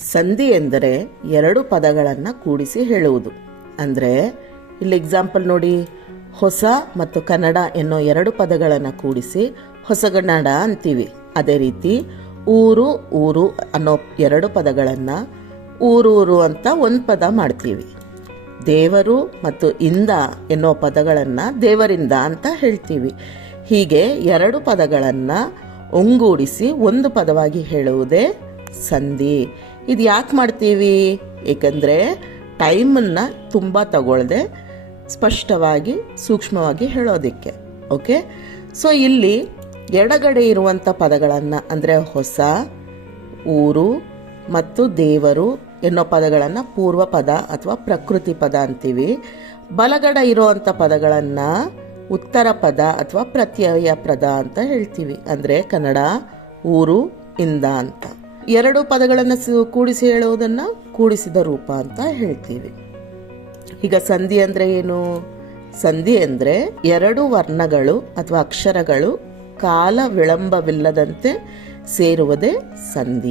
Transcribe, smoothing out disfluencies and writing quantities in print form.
ಸಂಧಿ ಎಂದರೆ ಎರಡು ಪದಗಳನ್ನು ಕೂಡಿಸಿ ಹೇಳುವುದು. ಅಂದರೆ ಇಲ್ಲಿ ಎಕ್ಸಾಂಪಲ್ ನೋಡಿ, ಹೊಸ ಮತ್ತು ಕನ್ನಡ ಎನ್ನೋ ಎರಡು ಪದಗಳನ್ನು ಕೂಡಿಸಿ ಹೊಸಗನ್ನಡ ಅಂತೀವಿ. ಅದೇ ರೀತಿ ಊರು ಊರು ಅನ್ನೋ ಎರಡು ಪದಗಳನ್ನು ಊರೂರು ಅಂತ ಒಂದು ಪದ ಮಾಡ್ತೀವಿ. ದೇವರು ಮತ್ತು ಇಂದ ಎನ್ನೋ ಪದಗಳನ್ನು ದೇವರಿಂದ ಅಂತ ಹೇಳ್ತೀವಿ. ಹೀಗೆ ಎರಡು ಪದಗಳನ್ನು ಒಂಗೂಡಿಸಿ ಒಂದು ಪದವಾಗಿ ಹೇಳುವುದೇ ಸಂಧಿ. ಇದು ಯಾಕೆ ಮಾಡ್ತೀವಿ? ಏಕೆಂದರೆ ಟೈಮನ್ನು ತುಂಬ ತಗೊಳ್ಳದೆ ಸ್ಪಷ್ಟವಾಗಿ ಸೂಕ್ಷ್ಮವಾಗಿ ಹೇಳೋದಕ್ಕೆ. ಓಕೆ, ಸೊ ಇಲ್ಲಿ ಎಡಗಡೆ ಇರುವಂಥ ಪದಗಳನ್ನು ಅಂದರೆ ಹೊಸ, ಊರು ಮತ್ತು ದೇವರು ಎನ್ನೋ ಪದಗಳನ್ನು ಪೂರ್ವ ಪದ ಅಥವಾ ಪ್ರಕೃತಿ ಪದ ಅಂತೀವಿ. ಬಲಗಡೆ ಇರುವಂಥ ಪದಗಳನ್ನು ಉತ್ತರ ಪದ ಅಥವಾ ಪ್ರತ್ಯಯ ಪದ ಅಂತ ಹೇಳ್ತೀವಿ. ಅಂದರೆ ಕನ್ನಡ, ಊರು, ಇಂದ ಅಂತ. ಎರಡು ಪದಗಳನ್ನು ಕೂಡಿಸಿ ಹೇಳುವುದನ್ನು ಕೂಡಿಸಿದ ರೂಪ ಅಂತ ಹೇಳ್ತೀವಿ. ಈಗ ಸಂಧಿ ಅಂದರೆ ಏನು? ಸಂಧಿ ಅಂದರೆ ಎರಡು ವರ್ಣಗಳು ಅಥವಾ ಅಕ್ಷರಗಳು ಕಾಲ ವಿಳಂಬವಿಲ್ಲದಂತೆ ಸೇರುವುದೇ ಸಂಧಿ.